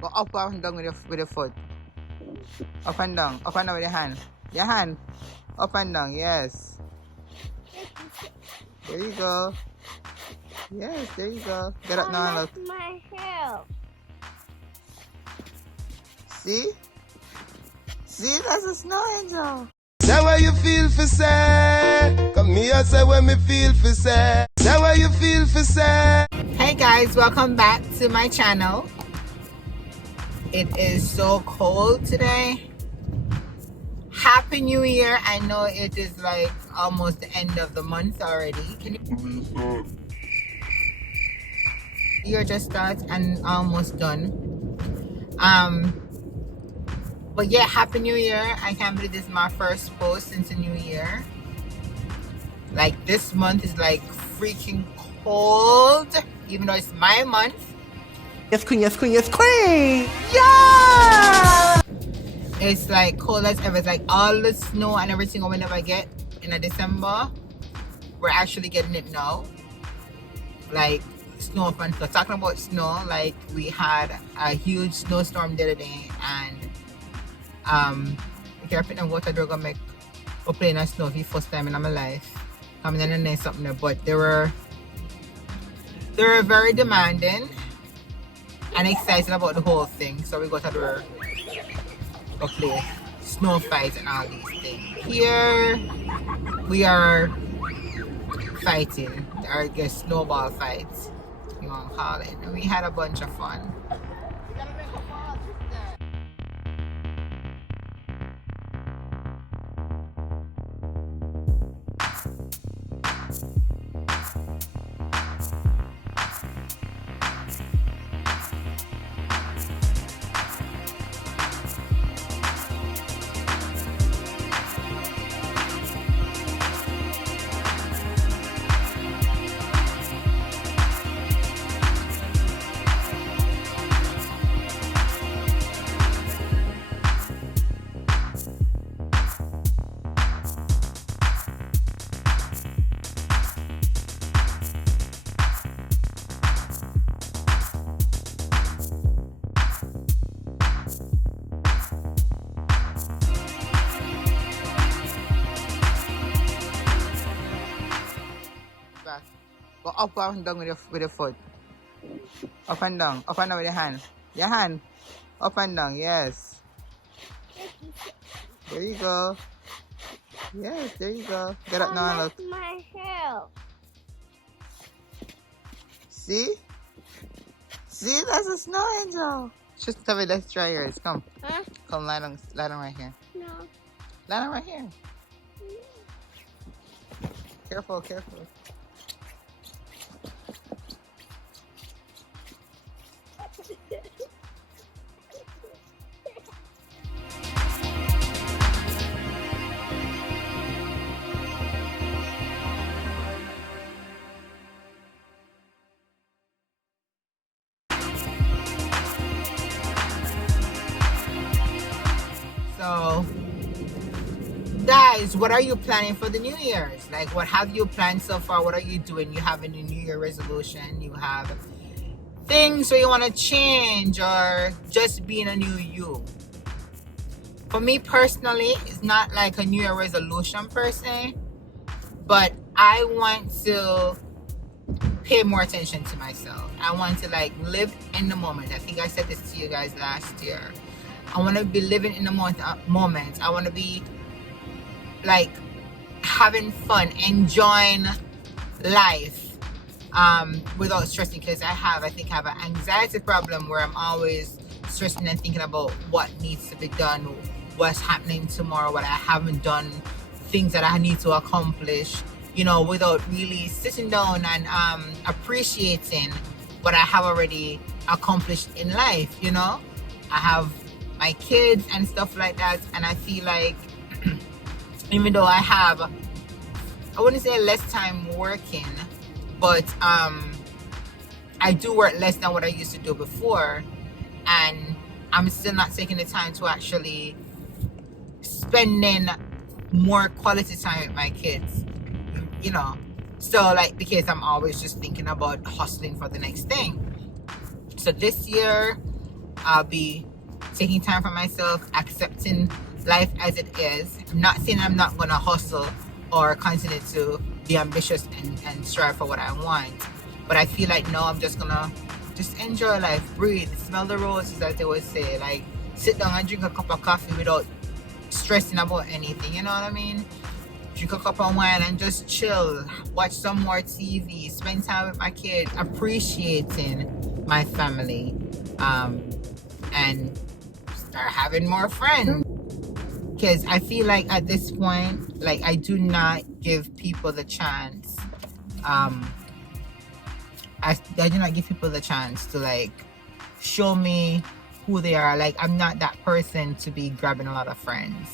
Go up and down with your foot. Up and down with your hand. Your hand. Up and down, yes. There you go. Yes, there you go. Get up now and look. My hair. See? See, that's a snow angel. Say what you feel for say. Come here, say what me feel for say. Say what you feel for say. Hey guys, welcome back to my channel. It is so cold today. Happy New Year. I know it is like almost the end of the month already. Can you... Year just starts and almost done. But yeah, Happy New Year. I can't believe this is my first post since the new year. Like this month is like freaking cold, even though it's my month. Yes, queen, yes, queen, yes, queen. Yeah! It's like cold as ever. It's like all the snow and everything we never get in a December. We're actually getting it now. Like snow up and stuff. Talking about snow, like we had a huge snowstorm the other day, and I can't think of what I do gonna make or playing a snow for the first time in my life. I mean, I didn't know something there, but they were very demanding and excited about the whole thing. So we got to go play snow fights and all these things. Here we are fighting, or get snowball fights, you want to call it. And we had a bunch of fun. Go up and down with your foot. Up and down with your hand. Your hand. Up and down, yes. There you go. Yes, there you go. Get up now and look. My hair. See? See, that's a snow angel. Just tell me, let's try yours. Come. Huh? Come, lie down right here. No. Lie down right here. Careful, careful. So, guys, what are you planning for the New Year's? Like, what have you planned so far? What are you doing? You have any New Year resolution? You have things where you want to change or just being a new you? For me personally, it's not like a New Year resolution per se, but I want to pay more attention to myself. I want to like live in the moment. I think I said this to you guys last year. I want to be living in the moment. I want to be like having fun, enjoying life without stressing, because I think I have an anxiety problem where I'm always stressing and thinking about what needs to be done, what's happening tomorrow, what I haven't done, things that I need to accomplish, you know, without really sitting down and appreciating what I have already accomplished in life, you know. I have my kids and stuff like that, and I feel like even though I have, I wouldn't say less time working, but I do work less than what I used to do before, and I'm still not taking the time to actually spending more quality time with my kids, you know. So like, because I'm always just thinking about hustling for the next thing. So this year I'll be taking time for myself, accepting life as it is. I'm not saying I'm not gonna hustle or continue to be ambitious and strive for what I want, but I feel like no, I'm just gonna just enjoy life, breathe, smell the roses, as they would say. Like, sit down and drink a cup of coffee without stressing about anything, you know what I mean? Drink a cup of wine and just chill, watch some more TV, spend time with my kids, appreciating my family, and start having more friends. Because I feel like at this point, like, I do not give people the chance. I do not give people the chance to like show me who they are. Like, I'm not that person to be grabbing a lot of friends.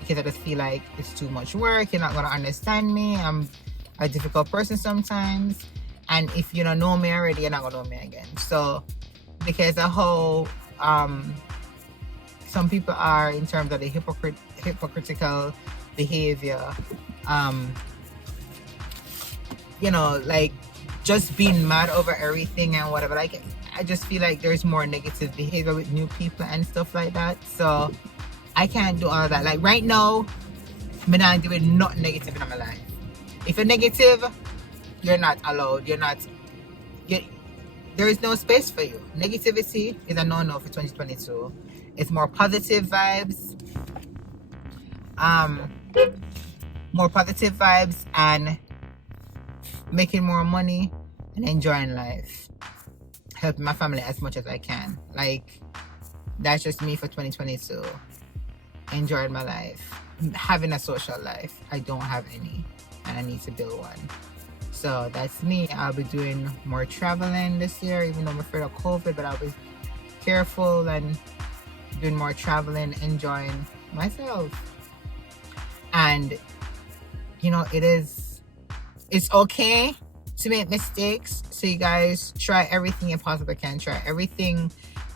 Because I just feel like it's too much work. You're not gonna understand me. I'm a difficult person sometimes, and if you don't know me already, you're not gonna know me again. So, because of how some people are in terms of the hypocritical behavior, you know, like just being mad over everything and whatever. Like, I just feel like there's more negative behavior with new people and stuff like that. So I can't do all of that. Like, right now, I'm not doing nothing negative in my life. If you're negative, you're not allowed. There is no space for you. Negativity is a no-no for 2022. It's more positive vibes. More positive vibes and making more money and enjoying life. Helping my family as much as I can. Like, that's just me for 2022. Enjoying my life, having a social life. I don't have any, and I need to build one. So that's me. I'll be doing more traveling this year, even though I'm afraid of COVID, but I'll be careful and doing more traveling, enjoying myself. And you know, it's okay to make mistakes. So you guys try everything you possibly can. Try everything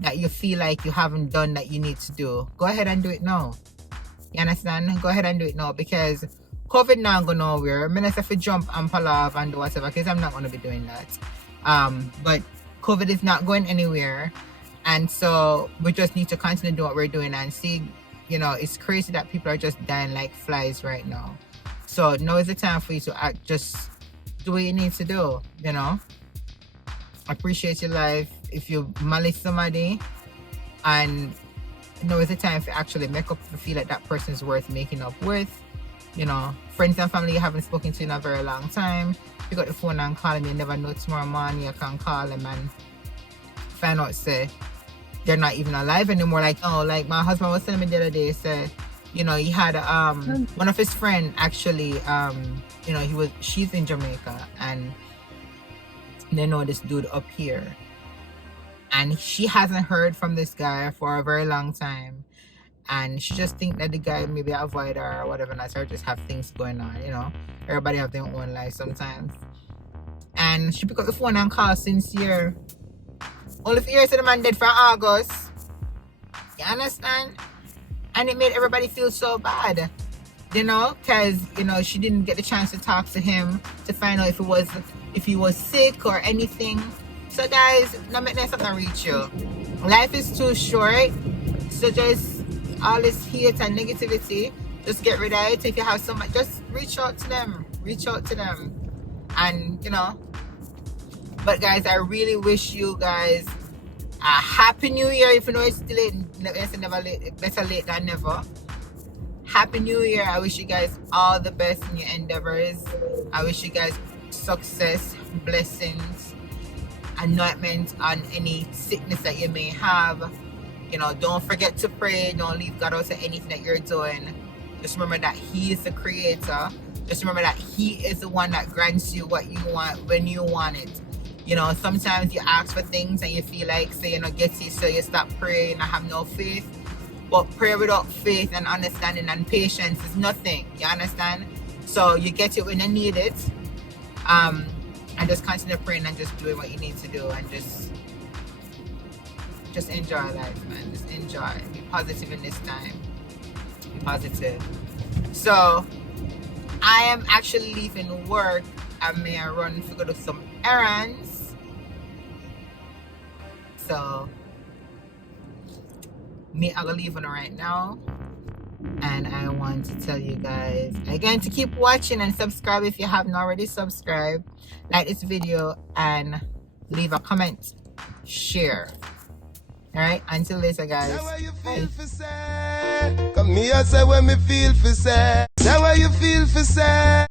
that you feel like you haven't done that you need to do. Go ahead and do it now. You understand? Go ahead and do it now, because COVID not go nowhere. I'm if you jump and pull off and do whatever, because I'm not going to be doing that. But COVID is not going anywhere, and so we just need to continue doing what we're doing and see. You know, it's crazy that people are just dying like flies right now. So now is the time for you to act. Just do what you need to do. You know, appreciate your life. If you malice somebody, and now is the time to actually make up if you feel like that person is worth making up with. You know, friends and family you haven't spoken to in a very long time, pick up the phone and call them. You never know, tomorrow morning you can call them and find out say they're not even alive anymore. Like, oh, like my husband was telling me the other day, said, you know, he had one of his friend actually, you know, she's in Jamaica, and they know this dude up here, and she hasn't heard from this guy for a very long time, and she just think that the guy maybe avoid her or whatever, and that's her just have things going on. You know, everybody have their own life sometimes. And she pick up the phone and call sincere. Only for years the man dead from August. You understand? And it made everybody feel so bad, you know, because, you know, she didn't get the chance to talk to him to find out if he was sick or anything. So guys, no make something reach you. Life is too short, so just all this hate and negativity, just get rid of it. If you have somebody, just reach out to them, and you know. But guys, I really wish you guys a happy new year. If you know it's still late, it's never late, better late than never. Happy new year. I wish you guys all the best in your endeavors. I wish you guys success, blessings, anointment on any sickness that you may have. You know, don't forget to pray. Don't leave God out of anything that you're doing. Just remember that He is the creator. Just remember that He is the one that grants you what you want when you want it. You know, sometimes you ask for things and you feel like, say, you know, get it, so you stop praying and have no faith. But prayer without faith and understanding and patience is nothing. You understand? So you get it when you need it. And just continue praying and just doing what you need to do, and just enjoy life, man. Just enjoy. Be positive in this time. Be positive. So I am actually leaving work. I may run to go do some errands. So me, I'm gonna leave on right now. And I want to tell you guys again to keep watching and subscribe if you haven't already subscribed. Like this video and leave a comment, share. Alright, until later guys. Say what you Bye. feel for say. Come here, say what me feel for say. Say what you feel for say.